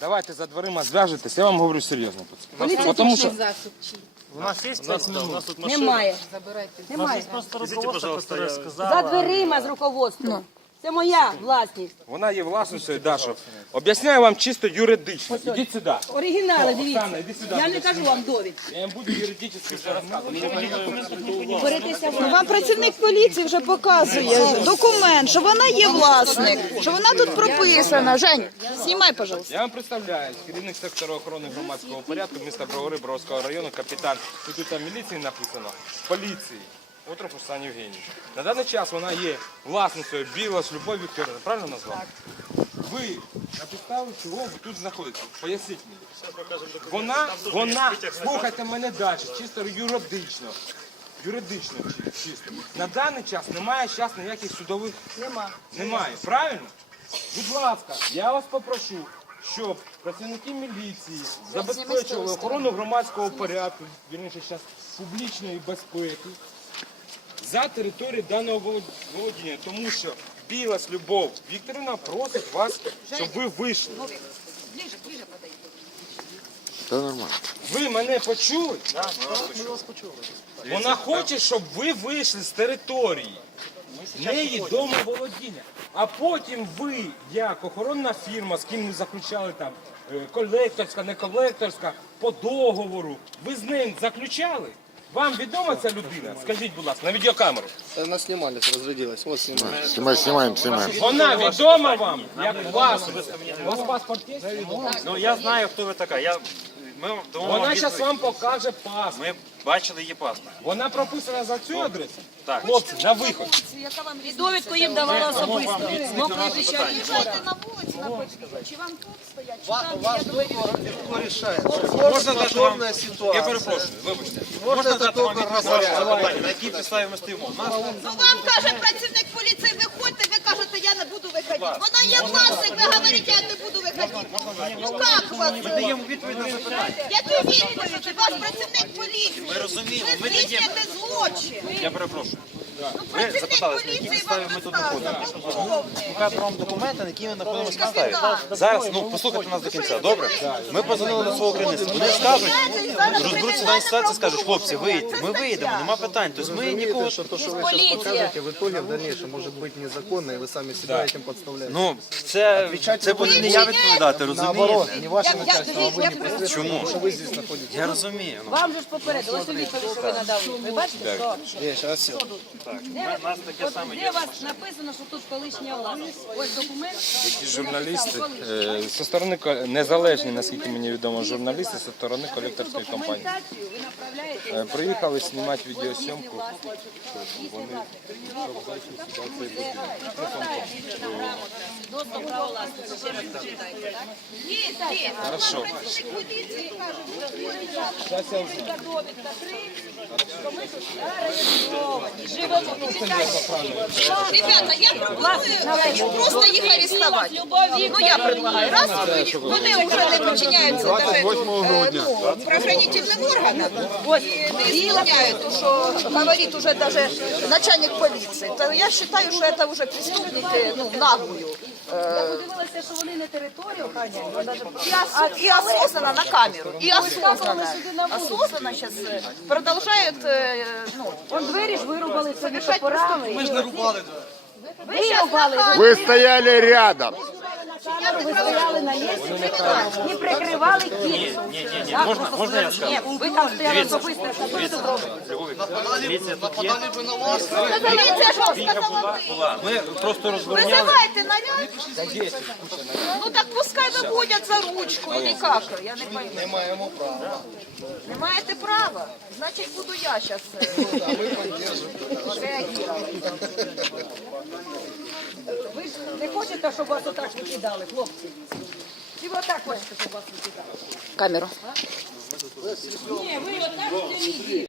давайте за дверима зв'яжетесь, я вам говорю серйозно. Поліція Поліцейський Тому що засіб чи? У нас є 5 машина. Немає. Немає. Просто руководство, сказала. За дверима з руководством. Це моя власність. вона є власністю Даша. Об'ясняю вам чисто юридично. Ідіть сюди. Оригінали, Оксана, дивіться. іди сюди, Я не кажу вам довід. Я вам буду юридично все розказувати. Беретеся в Вам працівник поліції вже показує документ, що вона є власник, що вона тут прописана. Жень, знімай, пожалуйста. Я вам представляю, керівник сектору охорони громадського порядку міста Бровари Броварського району, капітан і тут там міліції написано, поліції. Отров Руслан Євгенійович. На даний час вона є власницею Білош Любов Вікторівна. Правильно назвав? Ви на підставі чого ви тут знаходитесь? Поясніть мені. Вона, вона, слухайте мене далі, чисто юридично. Юридично чисто. На даний час немає зараз ніяких судових Нема. немає. Правильно? Будь ласка, я вас попрошу, щоб працівники міліції забезпечували охорону громадського порядку, вірніше зараз публічної безпеки за територією даного володіння. Тому що Білас Любов Вікторівна просить вас, щоб ви вийшли. Та нормально. Ви мене почули? Вона хоче, щоб ви вийшли з території неї домоволодіння. А потім ви, як охоронна фірма, з ким ви заключали там е, колекторська, не колекторська, по договору, ви з ним заключали? Вам відома ця людина? Скажіть, будь ласка, на відеокамеру. Она снимались, разрядилась. Вот снимаем. Снимай, снимаем, снимаем. Вона відома вам, як вас. У вас паспорт є? Ну я знаю, хто ви така. Я, ми дамо вам Вона зараз відповідь. вам покаже паспорт. Ми бачили її паспорт. Вона прописана за цю адресу? Так. Хлопці, на виход. І довідку їм давала особисто. Мокрий печать. на вулиці, наприклад, чи вам тут стоять, чи там легко решает. Можна дати вам... Я перепрошую, вибачте. Можна дати вам відповідь на ваше запитання, на якій підставі ми стоїмо? Нас Ну вам каже працівник поліції, виходьте, ви кажете, я не буду виходити. Вона є власник, ви говорите, я не буду виходити. Ну як вас? ми даємо відповідь на запитання. Яку відповідь? Ваш працівник поліції. Ми розуміємо, Ви здійснюєте злочин. Я перепрошую. Ну, Ви працівник на якій поліції підставі вам ми тут розказує, знаходимося. полковник. Показую вам документи, на які ми знаходимося на ставі. Капітан. Зараз, ну послухайте нас до кінця, добре? Ми позвонили до свого керівництва. Вони скажуть, розберуться на ситуацію, скажуть, хлопці, вийдіть. Ми вийдемо, нема питань. Тобто ми нікого. Что то, что вы сейчас покажете, в итоге в дальнейшем может быть незаконно, и вы сами себя этим подставляете. Ну, це, це буде не я відповідати, Наоборот, розумієте? не ваше Я- я- начальство, а вы я- непосредственно, Чому? потому что вы здесь находитесь. Я розумію. ну. Вам же ж попередили, ось у відповідь, що ви надали. Ви бачите, що? Я сейчас сел. Де, от, де у вас написано, що тут колишня власність? Документ. Журналісти е, зі сторони незалежні, наскільки мені відомо, журналісти зі сторони колекторської компанії. Е, Приїхали знімати відеосйомку. Ще раз прочитайте. Є, є. Хорошо. Поліції вже. Довідка що ми тут зареєстровані. Живемо. Ребята, я пропоную просто їх арестувати. Ну я предлагаю. Раз вони вже не підчиняються даже, е, ну, правоохранительним органам і не исполняют то, що говорить уже даже начальник полиции, то я считаю, что это уже преступники ну, наглую. Я подивилася, що вони не територію охороняють, а навіть И, осознанно на камеру. И осознанно. Осознанно сейчас продолжают, э, ну, Он двері ж вирубали собі топорами. Ми ж не рубали. Ви рубали. Вы стояли рядом. Ви стояли на місці і прикривали кіт. Можна, можна я скажу? Ні, ви там стояли особисто, що ви тут робите? Тут є. Жестко Була, була. Ми просто. Вызывайте наряд. Ну так пускай виводять за ручку или как, я не пойму. Не маємо права. Не маєте права? Значить буду я зараз реагувати. Не хочете, щоб вас отак викидали, хлопці? Чи ви отак хочете, щоб вас викидали? Камеру. Ні, ви отак для